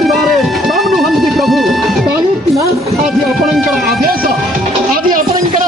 କରିବାରେ କମ୍ ନୁହନ୍ତି ପ୍ରଭୁ, କାହିଁକି ନା ଆଜି ଆପଣଙ୍କର ଆଦେଶ, ଆଜି ଆପଣଙ୍କର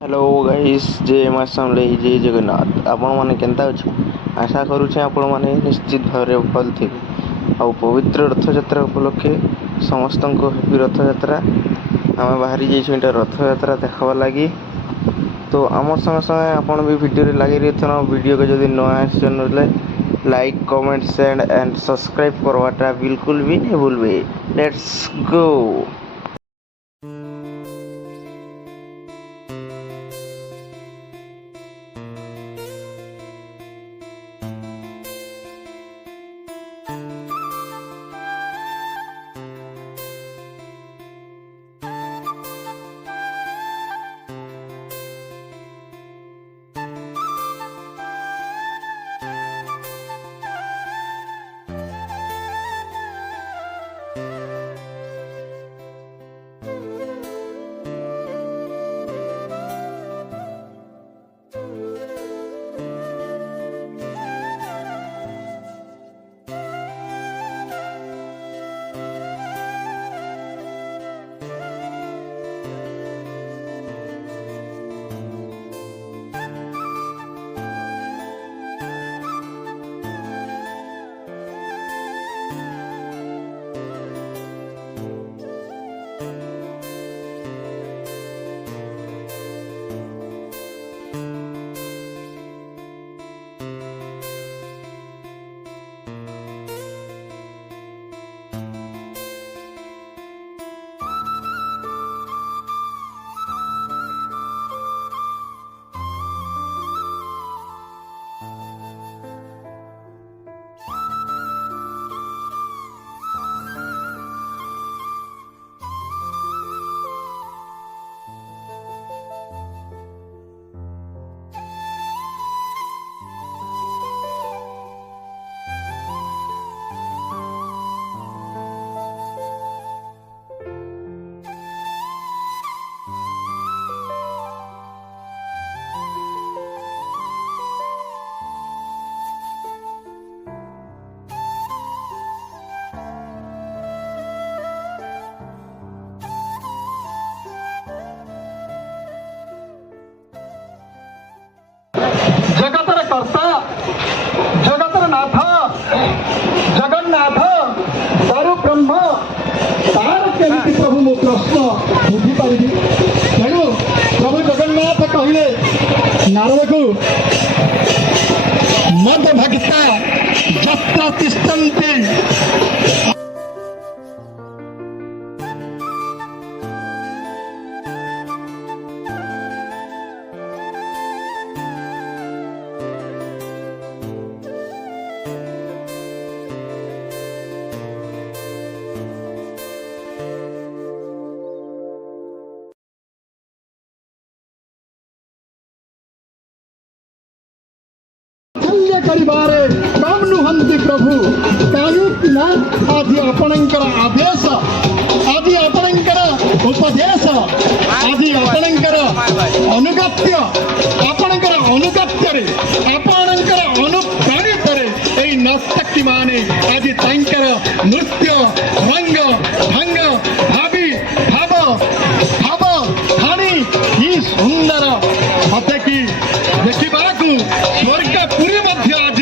हेलो गाइस, जय माँ समले जय जगन्नाथ। आपण मैंने केन्ता अच्छे आशा करुचे आपण मैंने निश्चित भाव में भल थे। आ पवित्र रथयात्रा उपलक्षे समस्त को हैप्पी रथयात्रा। आम बाहरी जाइए रथयात्रा देखा लगी, तो आम संगे संगे आपण भी वीडियो लगे रही थन। वीडियो को जब नया आसले like comment share and subscribe करवाटा बिल्कुल भी नहीं भूलबे। Let's go. जगतर कर्ता, जगतर नाथ, जगन्नाथ पर ब्रह्म तार केमती प्रभु मो प्रश्न बुझी पारि। तेणु प्रभु जगन्नाथ कहले नारद को, मद भक्ता जत्र तिष्ठन्ति करिबारे कम नुहंती प्रभु, काहिंकि ना आज आपणकर आदेश, आज आपणकर उपदेश, आज आपणकर अनुगत्य, आपणकर अनुगत्य आपणकर अनुप्राणित एई नर्तकी माने आज तांकर नृत्य रंग ढंग भावी भाव भाव हानि ही सुंदर मते कि देखा स्वर्गपुरी मध्य आज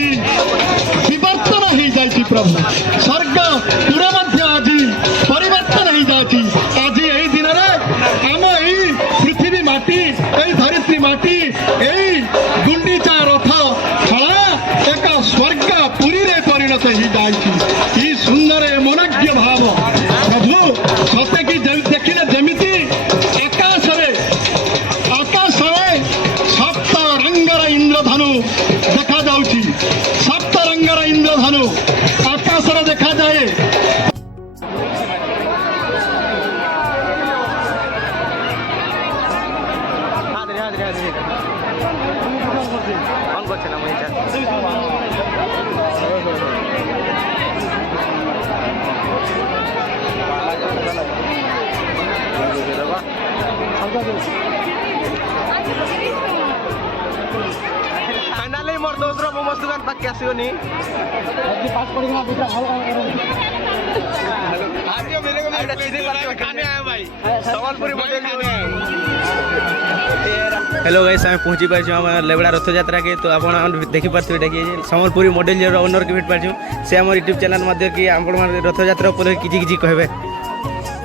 विवर्तन हो जाए प्रभु, स्वर्गपुर मध्य आज परिवर्तन हो जाए। आज यही दिन में आम यही पृथ्वी माटी यही धरित्री হাজিরা হাজিরা অন করছে না মহিলা फाइनली मोर दोस्तों मोमोज दुकान पाक के आसियोनी पास पड़ेगा दूसरा भाव आज ये मेरे को सीधे खाने आया भाई संबलपुरी मॉडल खाने आया हेलो गाइस आम पहुँची पार्छ आम लेबड़ा रथ यात्रा के तो आप देखी पार्थे देखिए संबलपुरी मॉडल ओनर के भेट पार्छ से आम यूट्यूब चैनल मध्य कि आप रथ यात्रा उपर किसी कहबे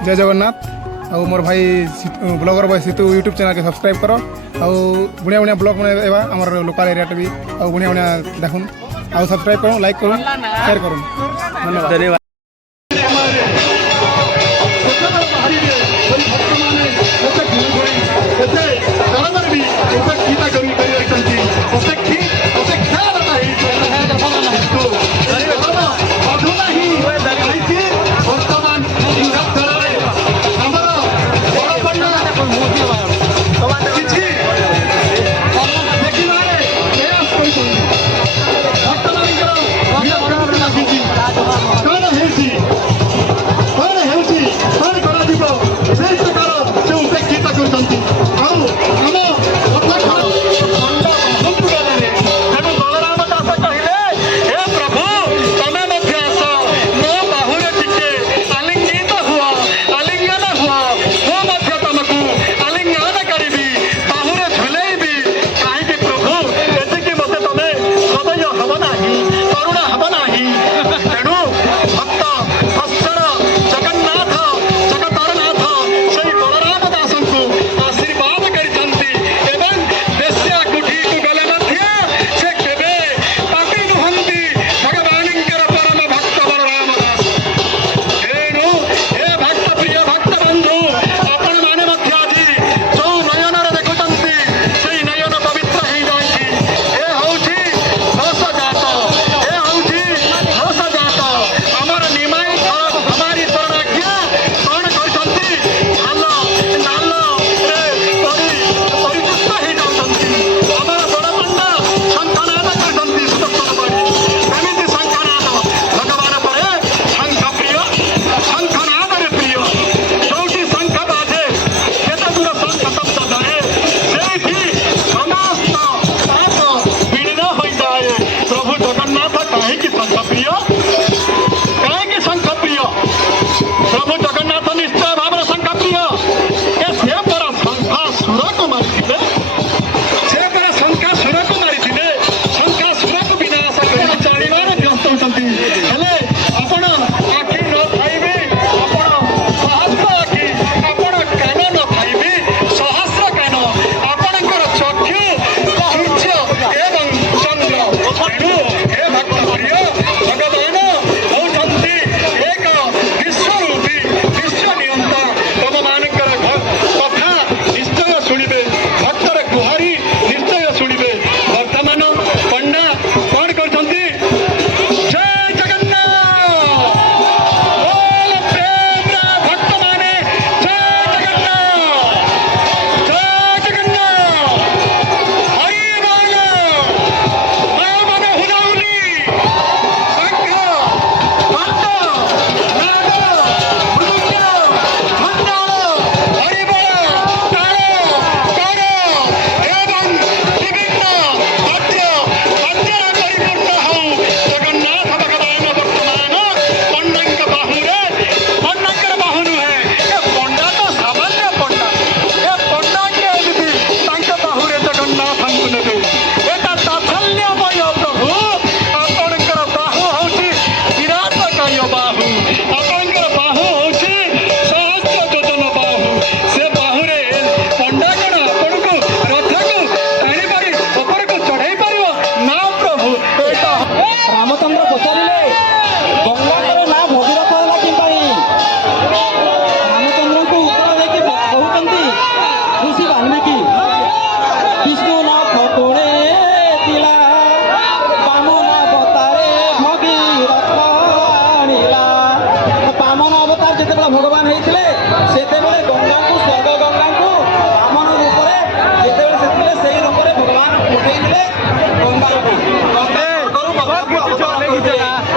जय जगन्नाथ आउ मोर भाई ब्लॉगर भाई सीतू यूट्यूब चैनल के सब्सक्राइब करो आउ बढ़िया बढ़िया ब्लॉग बने आम लोकल एरिया भी आउ बढ़िया बढ़िया देखुन आउ सब्सक्राइब करूँ लाइक करूँ शेयर करूँ धन्यवाद धन्यवाद हमारे